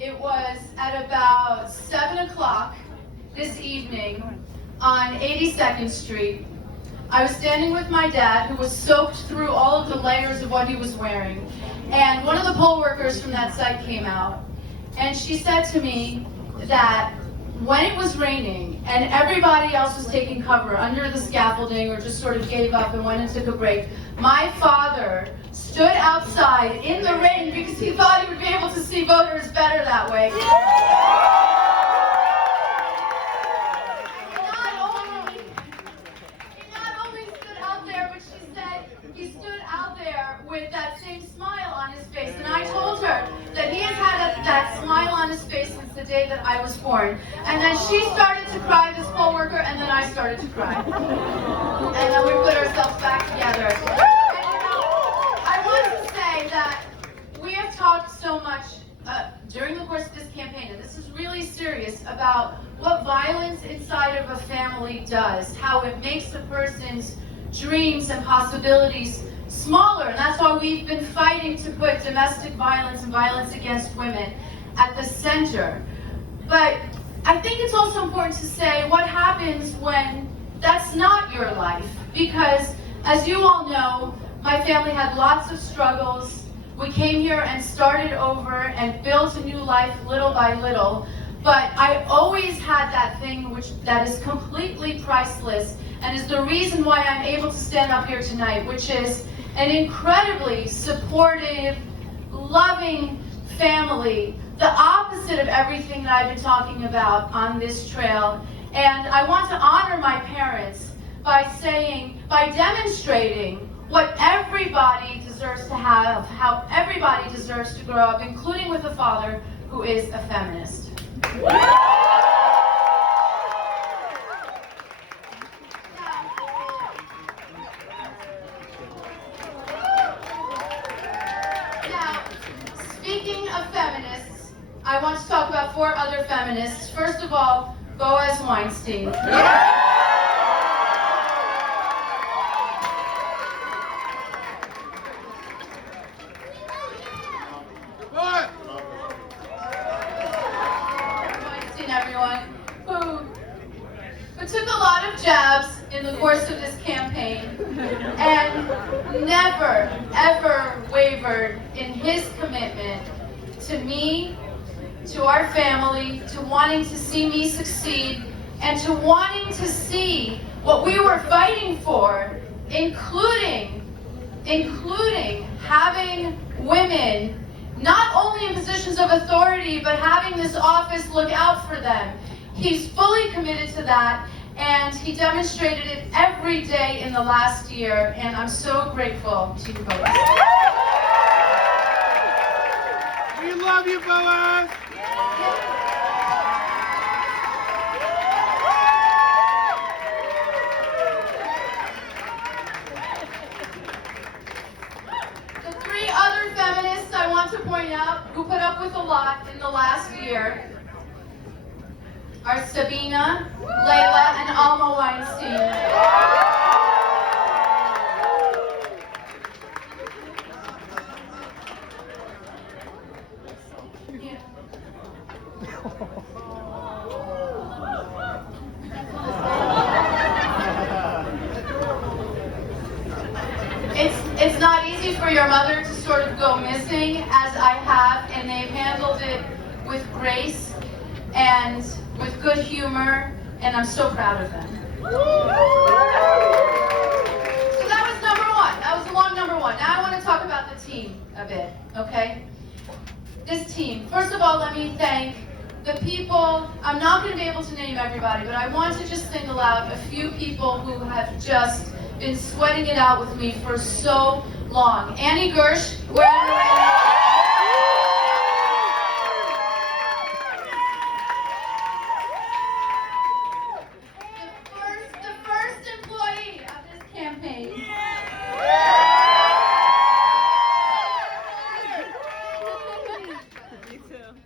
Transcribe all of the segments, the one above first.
It was at about 7 o'clock this evening on 82nd Street. I was standing with my dad, who was soaked through all of the layers of what he was wearing. And one of the poll workers from that site came out, and she said to me that when it was raining and everybody else was taking cover under the scaffolding or just sort of gave up and went and took a break, my father stood outside in the rain because he thought he would be able to see voters better that way. He not only stood out there, but she said he stood out there with that same smile on his face. And I told her that he has had that smile on his face since the day that I was born. And then she started to cry, this poll worker, and then I started to cry. And then we put ourselves back together. And you know, I want to say that we have talked so much during the course of this campaign, and this is really serious, about what violence inside of a family does, how it makes a person's dreams and possibilities smaller. And that's why we've been fighting to put domestic violence and violence against women at the center. But I think it's also important to say what happens when that's not your life. Because as you all know, my family had lots of struggles. We came here and started over and built a new life little by little. But I always had that thing that is completely priceless and is the reason why I'm able to stand up here tonight, which is an incredibly supportive, loving family, the opposite of everything that I've been talking about on this trail. And I want to honor my parents by demonstrating what everybody deserves to have, how everybody deserves to grow up, including with a father who is a feminist. Now, speaking of feminists, I want to talk about 4 other feminists. First of all, Bukola Weinstein. Everyone who took a lot of jabs in the course of this campaign and never, ever wavered in his commitment to me, to our family, to wanting to see me succeed, and to wanting to see what we were fighting for, including having women not only in positions of authority, but having this office look out for them. He's fully committed to that, and he demonstrated it every day in the last year, and I'm so grateful to you both. We love you, Boaz! To point out who put up with a lot in the last year are Sabina, Layla, and Alma Weinstein. It's not easy for your mother to sort of go missing, as I have, and they've handled it with grace and with good humor, and I'm so proud of them. So that was number 1. That was long number 1. Now I want to talk about the team a bit, okay? This team. First of all, let me thank the people. I'm not going to be able to name everybody, but I want to just single out a few people who have just been sweating it out with me for so long. Annie Gersh, we're on the radio. The first employee of this campaign.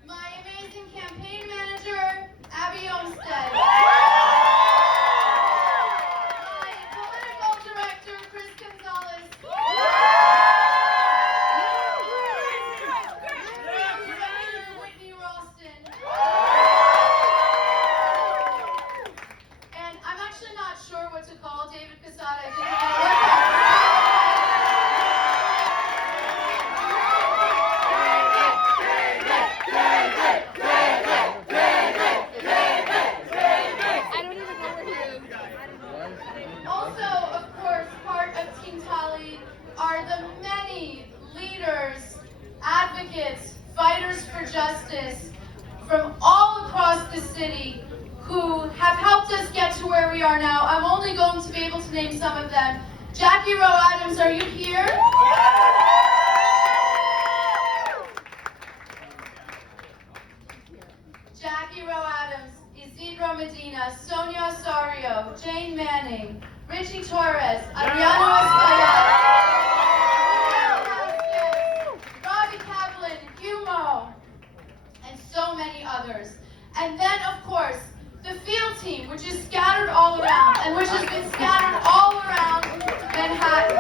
My amazing campaign manager, Abby Olmstead. fighters for justice from all across the city who have helped us get to where we are now. I'm only going to be able to name some of them. Jackie Rowe Adams, are you here? Jackie Rowe Adams, Isidro Medina, Sonia Osorio, Jane Manning, Richie Torres, Adriano Escalera, Robbie Kaplan, Humo, and so many others. And then, of course, the field team, which is scattered all around, and which has been scattered all around Manhattan.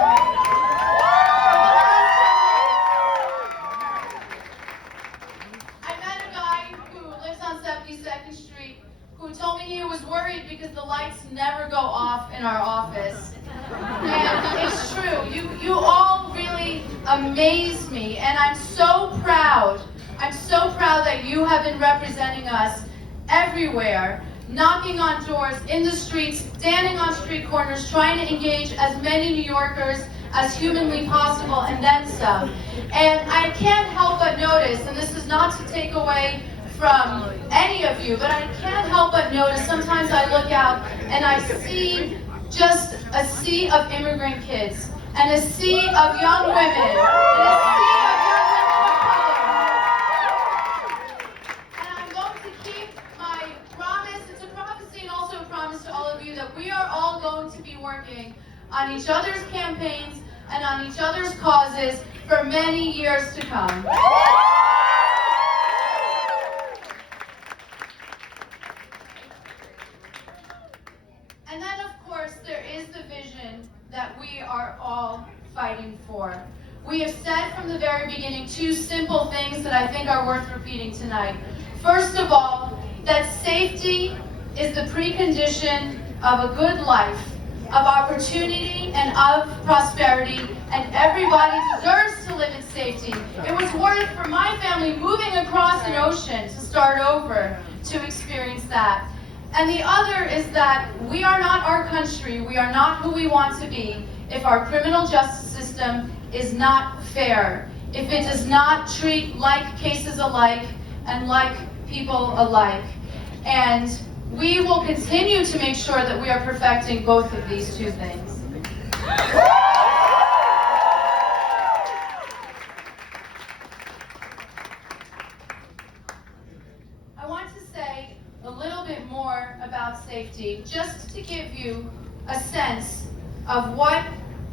I met a guy who lives on 72nd Street who told me he was worried because the lights never go off in our office. And it's true. You all really amaze me, and I'm so proud. I'm so proud that you have been representing us everywhere, knocking on doors, in the streets, standing on street corners, trying to engage as many New Yorkers as humanly possible, and then some. And I can't help but notice, and this is not to take away from any of you, but I can't help but notice, sometimes I look out and I see just a sea of immigrant kids, and a sea of young women, and a sea of young women of color. And I'm going to keep my promise. It's a prophecy and also a promise to all of you that we are all going to be working on each other's campaigns and on each other's causes for many years to come. And then, of course, there is the vision that we are all fighting for. We have said from the very beginning two simple things that I think are worth repeating tonight. First of all, that safety is the precondition of a good life, of opportunity and of prosperity, and everybody deserves to live in safety. It was worth it for my family moving across an ocean to start over to experience that. And the other is that we are not our country, we are not who we want to be if our criminal justice system is not fair, if it does not treat like cases alike and like people alike. And we will continue to make sure that we are perfecting both of these two things. I want to say a little bit more about safety, just to give you a sense of what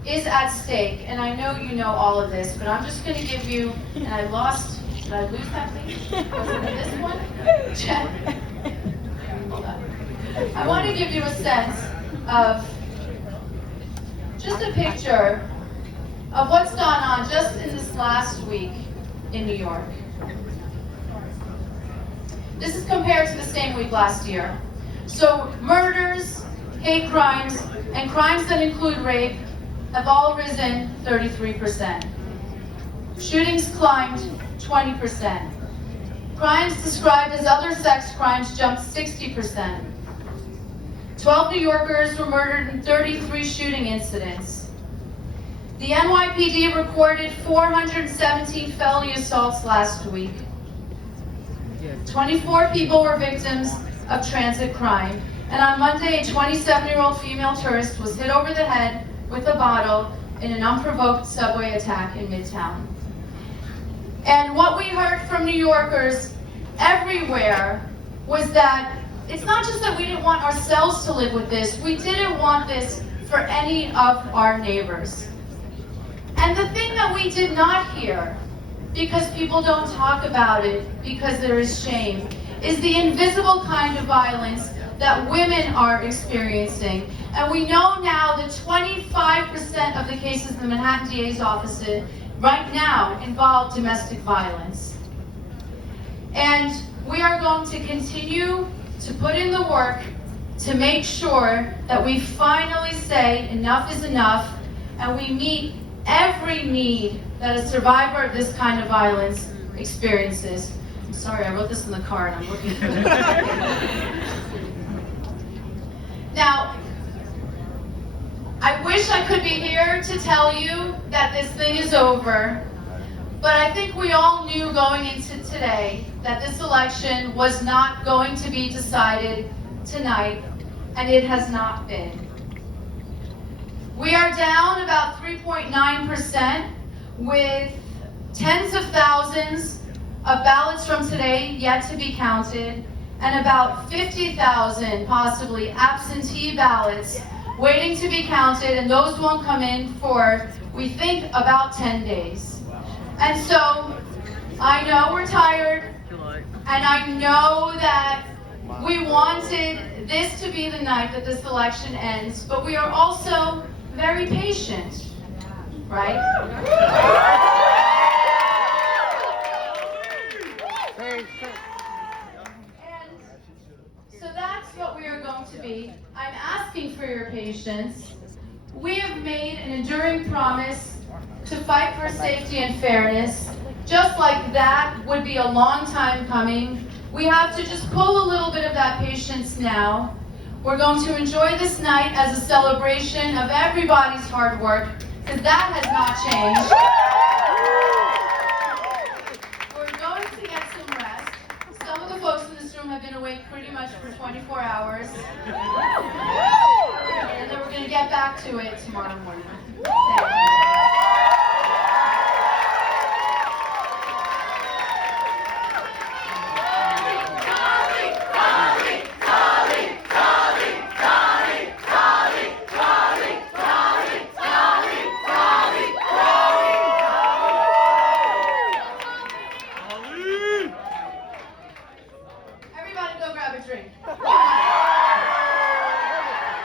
is at stake. And I know you know all of this, but I'm just going to give you, and I lost, did I lose that thing? Was it this one? Check. Hold on. I want to give you a sense of just a picture of what's gone on just in this last week in New York. This is compared to the same week last year. So murders, hate crimes, and crimes that include rape have all risen 33%. Shootings climbed 20%. Crimes described as other sex crimes jumped 60%. 12 New Yorkers were murdered in 33 shooting incidents. The NYPD recorded 417 felony assaults last week. 24 people were victims of transit crime. And on Monday, a 27-year-old female tourist was hit over the head with a bottle in an unprovoked subway attack in Midtown. And what we heard from New Yorkers everywhere was that it's not just that we didn't want ourselves to live with this, we didn't want this for any of our neighbors. And the thing that we did not hear, because people don't talk about it, because there is shame, is the invisible kind of violence that women are experiencing. And we know now that 25% of the cases in the Manhattan DA's office right now involve domestic violence. And we are going to continue to put in the work to make sure that we finally say enough is enough, and we meet every need that a survivor of this kind of violence experiences. I'm sorry, I wrote this in the car and I'm looking for it. Now, I wish I could be here to tell you that this thing is over, But I think we all knew going into today that this election was not going to be decided tonight, and it has not been. We are down about 3.9% with tens of thousands of ballots from today yet to be counted, and about 50,000 possibly absentee ballots waiting to be counted, and those won't come in for, we think, about 10 days. And so, I know we're tired, and I know that we wanted this to be the night that this election ends, but we are also very patient, right? And so that's what we are going to be. I'm asking for your patience. We have made an enduring promise to fight for safety and fairness. Just like that would be a long time coming. We have to just pull a little bit of that patience now. We're going to enjoy this night as a celebration of everybody's hard work, because that has not changed. We're going to get some rest. Some of the folks in this room have been awake pretty much for 24 hours. And then we're going to get back to it tomorrow morning.